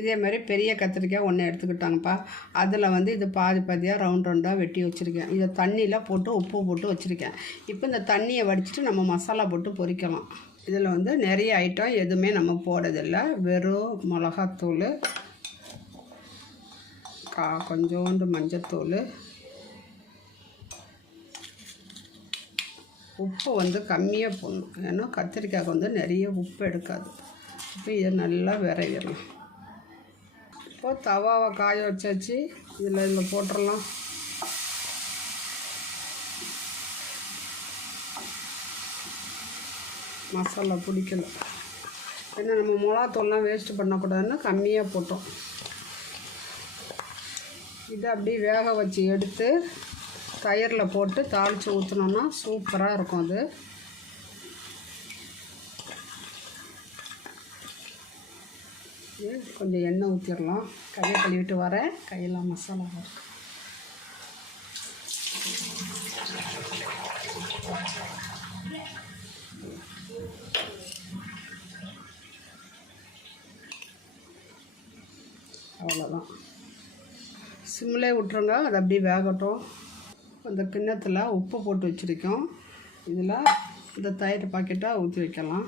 இதே மாதிரி பெரிய கத்திரிக்காய் ஒன்று எடுத்துக்கிட்டாங்கப்பா. அதில் வந்து இது பாதி பாதியாக ரவுண்ட் ரவுண்டாக வெட்டி வச்சுருக்கேன். இதை தண்ணியில் போட்டு உப்பு போட்டு வச்சுருக்கேன். இப்போ இந்த தண்ணியை வடிச்சிட்டு நம்ம மசாலா போட்டு பொரிக்கலாம். இதில் வந்து நிறைய ஐட்டம் எதுவுமே நம்ம போடுறதில்ல. வெறும் மிளகாத்தூள் கா கொஞ்சோண்டு மஞ்சத்தூள் உப்பு வந்து கம்மியாக போடணும். ஏன்னா கத்திரிக்காய்க்கு வந்து நிறைய உப்பு எடுக்காது. இப்போ இதை நல்லா விரைவிடலாம். இப்போது தவாவை காய வச்சாச்சு. இதில் இதில் போட்டுடலாம். மசாலா பிடிக்கல. ஏன்னா நம்ம மிளகாத்தூள்லாம் வேஸ்ட் பண்ணக்கூடாதுன்னா கம்மியாக போட்டோம். இதை அப்படியே வேக வச்சு எடுத்து தயிரில் போட்டு தாளித்து ஊற்றினோன்னா சூப்பராக இருக்கும் அது. இது கொஞ்சம் எண்ணெய் ஊற்றிடலாம் கையை கழுவிட்டு வரேன். கையெல்லாம் மசாலா இருக்கு. அவ்வளோதான் சிம்மிலே விட்ருங்க அது அப்படியே வேகட்டும். அந்த கிண்ணத்தில் உப்பு போட்டு வச்சுருக்கோம். இதில் இந்த தயிர் பாக்கெட்டாக ஊற்றி வைக்கலாம்.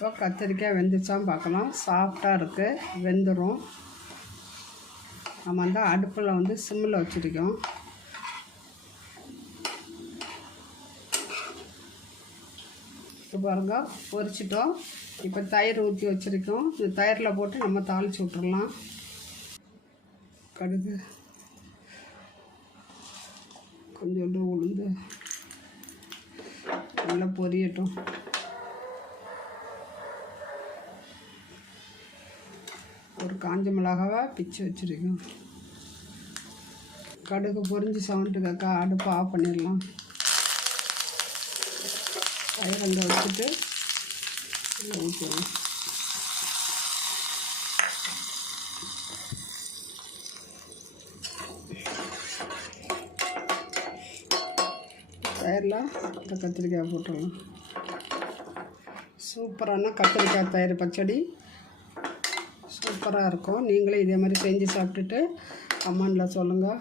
இப்போ கத்திரிக்காய் வெந்துச்சான்னு பார்க்கலாம். சாஃப்டாக இருக்குது வெந்துடும் நம்ம வந்து அடுப்பில் வந்து சிம்மில் வச்சுருக்கோம். இப்போ பாருங்க பொரிச்சிட்டோம். இப்போ தயிர் ஊற்றி வச்சுருக்கோம். இந்த தயிரில் போட்டு நம்ம தாளித்து விட்டுறலாம். கடுகு. கொஞ்சோண்டு உளுந்து. நல்லா பொரியட்டும். ஒரு காஞ்ச மிளகாவை பிச்சு வச்சுருக்கோம் கடுகு பொரிஞ்சு சவுண்டுக்காக்கா அடுப்பை ஆஃப் பண்ணிடலாம். பயிரங்க வச்சுட்டு இதில் தயிரில் இந்த கத்திரிக்காய் போட்டுடலாம். சூப்பரான கத்திரிக்காய் தயிர் பச்சடி. சூப்பராக இருக்கும். நீங்களும் இதே மாதிரி செஞ்சு சாப்பிட்டுட்டு கமெண்டில் சொல்லுங்கள்